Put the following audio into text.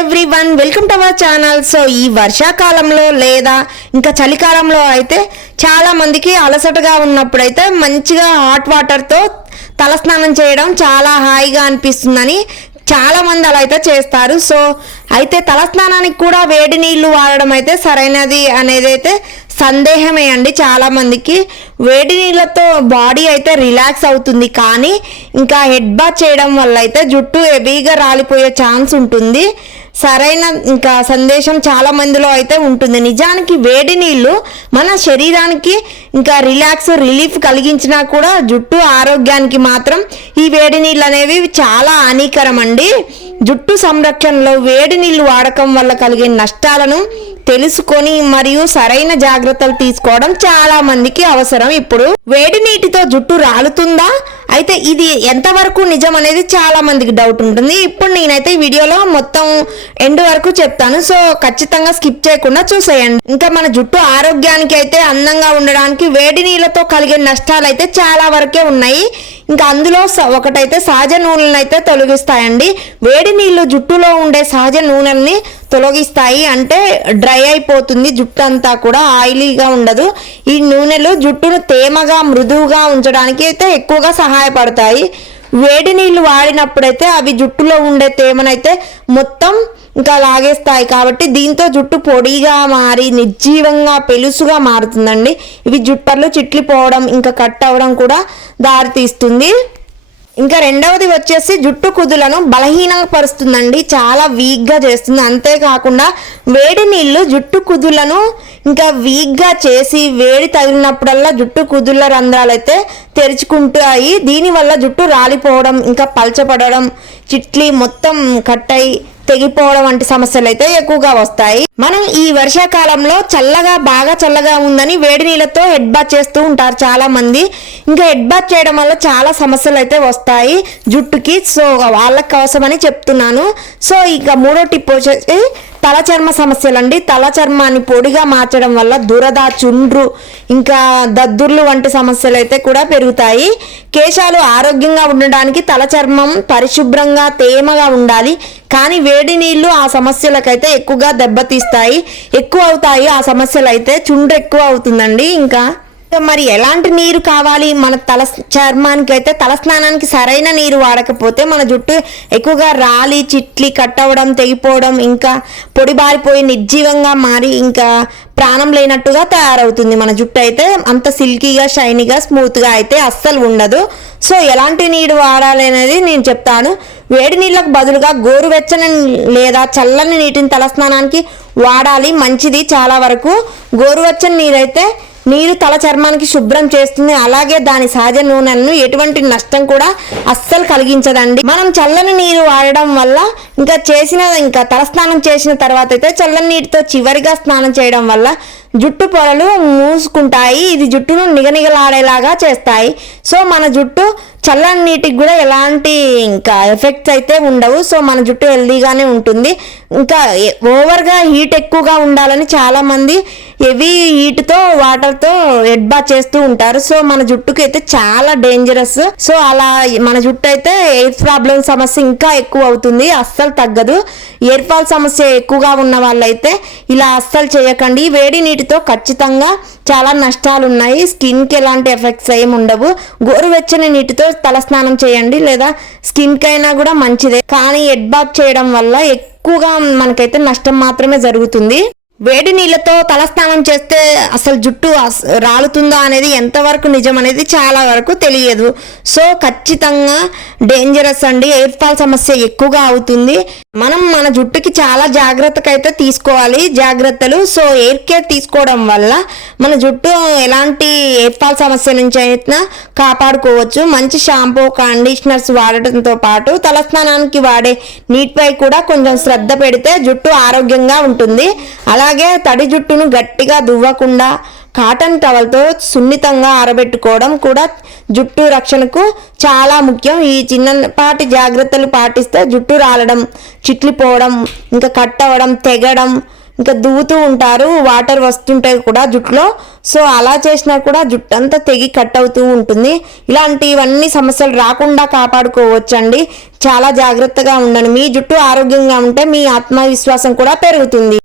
Everyone welcome to our channel. So ఈ వర్షాకాలంలో లేదా ఇంకా చలికాలంలో అయితే చాలా మందికి అలసటగా ఉన్నప్పుడైతే మంచిగా హాట్ వాటర్తో తలస్నానం చేయడం చాలా హాయిగా అనిపిస్తుందని చాలా మంది అలా అయితే చేస్తారు. సో అయితే తలస్నానానికి కూడా వేడి నీళ్లు వాడడం అయితే సరైనది అనేది అయితే సందేహమే అండి. చాలా మందికి వేడి నీళ్ళతో బాడీ అయితే రిలాక్స్ అవుతుంది, కానీ ఇంకా హెడ్ బాత్ చేయడం వల్ల అయితే జుట్టు హెవీగా రాలిపోయే ఛాన్స్ ఉంటుంది. సరైన ఇంకా సందేశం చాలా మందిలో అయితే ఉంటుంది. నిజానికి వేడి నీళ్ళు మన శరీరానికి ఇంకా రిలీఫ్ కలిగించినా కూడా జుట్టు ఆరోగ్యానికి మాత్రం ఈ వేడి నీళ్ళు అనేవి చాలా హానికరం అండి. జుట్టు సంరక్షణలో వేడి నీళ్ళు వాడకం వల్ల కలిగే నష్టాలను తెలుసుకొని మరియు సరైన జాగ్రత్తలు తీసుకోవడం చాలా మందికి అవసరం. ఇప్పుడు వేడి నీటితో జుట్టు రాలుతుందా, అయితే ఇది ఎంతవరకు నిజం అనేది చాలా మందికి డౌట్ ఉంటుంది. ఇప్పుడు నేనైతే ఈ వీడియోలో మొత్తం ఎండ్ వరకు చెప్తాను, సో ఖచ్చితంగా స్కిప్ చేయకుండా చూసేయండి. ఇంకా మన జుట్టు ఆరోగ్యానికి అయితే అందంగా ఉండడానికి వేడి నీళ్ళతో కలిగే నష్టాలు అయితే చాలా వరకే ఉన్నాయి. ఇంకా అందులో ఒకటైతే సహజ నూనెలను అయితే తొలగిస్తాయండి. వేడి నీళ్ళు జుట్టులో ఉండే సహజ నూనెల్ని తొలగిస్తాయి, అంటే డ్రై అయిపోతుంది జుట్టు అంతా కూడా, ఆయిలీగా ఉండదు. ఈ నూనెలు జుట్టును తేమగా మృదువుగా ఉంచడానికి అయితే ఎక్కువగా సహాయపడతాయి. వేడి నీళ్ళు వాడినప్పుడైతే అవి జుట్టులో ఉండే తేమనైతే మొత్తం ఇంకా లాగేస్తాయి, కాబట్టి దీంతో జుట్టు పొడిగా మారి నిర్జీవంగా పెలుసుగా మారుతుందండి. ఇవి జుట్టర్లు చిట్లిపోవడం ఇంకా కట్ అవ్వడం కూడా దారితీస్తుంది. ఇంకా రెండవది వచ్చేసి జుట్టు కుదులను బలహీనపరుస్తుందండి, చాలా వీక్గా చేస్తుంది. అంతేకాకుండా వేడి నీళ్ళు జుట్టు కుదులను ఇంకా వీక్గా చేసి వేడి తగిలినప్పుడల్లా జుట్టు కుదుళ్ళ రంధ్రాలు అయితే తెరుచుకుంటాయి. దీనివల్ల జుట్టు రాలిపోవడం ఇంకా పల్చపడడం, చిట్లి మొత్తం కట్ అయి తెగిపోవడం వంటి సమస్యలు అయితే ఎక్కువగా వస్తాయి. మనం ఈ వర్షాకాలంలో బాగా చల్లగా ఉందని వేడి నీళ్ళతో హెడ్ బాత్ చేస్తూ ఉంటారు చాలా మంది. ఇంకా హెడ్ బాత్ చేయడం వల్ల చాలా సమస్యలు అయితే వస్తాయి జుట్టుకి, సో వాళ్ళకి కోసమని చెప్తున్నాను. సో ఇక మూడో టిప్ వచ్చేసి తల చర్మ సమస్యలు అండి. తల చర్మాన్ని పొడిగా మార్చడం వల్ల దురద, చుండ్రు ఇంకా దద్దుర్లు వంటి సమస్యలు అయితే కూడా పెరుగుతాయి. కేశాలు ఆరోగ్యంగా ఉండడానికి తల చర్మం పరిశుభ్రంగా తేమగా ఉండాలి, కానీ వేడి నీళ్లు ఆ సమస్యలకైతే ఎక్కువగా దెబ్బతీస్తాయి, ఎక్కువ అవుతాయి ఆ సమస్యలు అయితే. చుండ్రు ఎక్కువ అవుతుందండి. ఇంకా మరి ఎలాంటి నీరు కావాలి మన తల చర్మానికి అయితే? తలస్నానానికి సరైన నీరు వాడకపోతే మన జుట్టు ఎక్కువగా రాలి చిట్లి కట్ అవ్వడం, తెగిపోవడం, ఇంకా పొడిబారిపోయి నిర్జీవంగా మారి ఇంకా ప్రాణం లేనట్టుగా తయారవుతుంది. మన జుట్టు అయితే అంత సిల్కీగా షైనీగా స్మూత్గా అయితే అస్సలు ఉండదు. సో ఎలాంటి నీరు వాడాలి అనేది నేను చెప్తాను. వేడి నీళ్ళకు బదులుగా గోరువెచ్చని లేదా చల్లని నీటిని తలస్నానానికి వాడాలి, మంచిది. చాలా వరకు గోరువెచ్చని నీరు తల చర్మానికి శుభ్రం చేస్తుంది, అలాగే దాని సహజ నూనెలను ఎటువంటి నష్టం కూడా అస్సలు కలిగించదండి. మనం చల్లని నీరు వాడడం వల్ల ఇంకా తలస్నానం చేసిన తర్వాత అయితే చల్లని నీటితో చివరిగా స్నానం చేయడం వల్ల జుట్టు పొరలు మూసుకుంటాయి, ఇది జుట్టును నిగనిగలాడేలాగా చేస్తాయి. సో మన జుట్టు చల్లని నీటికి కూడా ఎలాంటి ఇంకా ఎఫెక్ట్స్ అయితే ఉండవు. సో మన జుట్టు హెల్దీగానే ఉంటుంది. ఇంకా ఓవర్గా హీట్ ఎక్కువగా ఉండాలని చాలామంది హెవీ హీట్తో వాటర్తో హెడ్ బాత్ చేస్తూ ఉంటారు. సో మన జుట్టుకి అయితే చాలా డేంజరస్. సో అలా మన జుట్టు అయితే ఎయిర్ ప్రాబ్లం సమస్య ఇంకా ఎక్కువ అవుతుంది, అస్సలు తగ్గదు. ఎయిర్ ఫాల్ సమస్య ఎక్కువగా ఉన్న వాళ్ళైతే ఇలా అస్సలు చేయకండి. వేడి నీటితో ఖచ్చితంగా చాలా నష్టాలు ఉన్నాయి, స్కిన్కి ఎలాంటి ఎఫెక్ట్స్ ఏమి ఉండవు. గోరువెచ్చని నీటితో తలస్నానం చేయండి, లేదా స్కిన్కి అయినా కూడా మంచిదే, కానీ హెడ్ బాత్ చేయడం వల్ల ఎక్కువగా మనకైతే నష్టం మాత్రమే జరుగుతుంది. వేడి నీళ్ళతో తలస్నానం చేస్తే అసలు జుట్టు రాలుతుందా అనేది ఎంతవరకు నిజం అనేది చాలా వరకు తెలియదు. సో ఖచ్చితంగా డేంజరస్ అండి, ఎయిర్ ఫాల్ సమస్య ఎక్కువగా అవుతుంది. మనం మన జుట్టుకి చాలా జాగ్రత్తగా అయితే తీసుకోవాలి జాగ్రత్తలు. సో ఎయిర్ కేర్ తీసుకోవడం వల్ల మన జుట్టు ఎలాంటి ఎయిర్ ఫాల్ సమస్య నుంచి అయితే కాపాడుకోవచ్చు. మంచి షాంపూ, కండిషనర్స్ వాడటంతో పాటు తలస్నానానికి వాడే నీటిపై కూడా కొంచెం శ్రద్ధ పెడితే జుట్టు ఆరోగ్యంగా ఉంటుంది. అలాగే తడి జుట్టును గట్టిగా దువ్వకుండా కాటన్ టవల్తో సున్నితంగా ఆరబెట్టుకోవడం కూడా జుట్టు రక్షణకు చాలా ముఖ్యం. ఈ చిన్నపాటి జాగ్రత్తలు పాటిస్తే జుట్టు రాలడం, చిట్లిపోవడం, ఇంకా కట్ అవ్వడం, తెగడం ఇంకా దువ్వుతూ ఉంటారు, వాటర్ వస్తుంటాయి కూడా జుట్టులో. సో అలా చేసినా కూడా జుట్టు అంతా తెగి కట్ అవుతూ ఉంటుంది. ఇలాంటివన్నీ సమస్యలు రాకుండా కాపాడుకోవచ్చండి. చాలా జాగ్రత్తగా ఉండండి. మీ జుట్టు ఆరోగ్యంగా ఉంటే మీ ఆత్మవిశ్వాసం కూడా పెరుగుతుంది.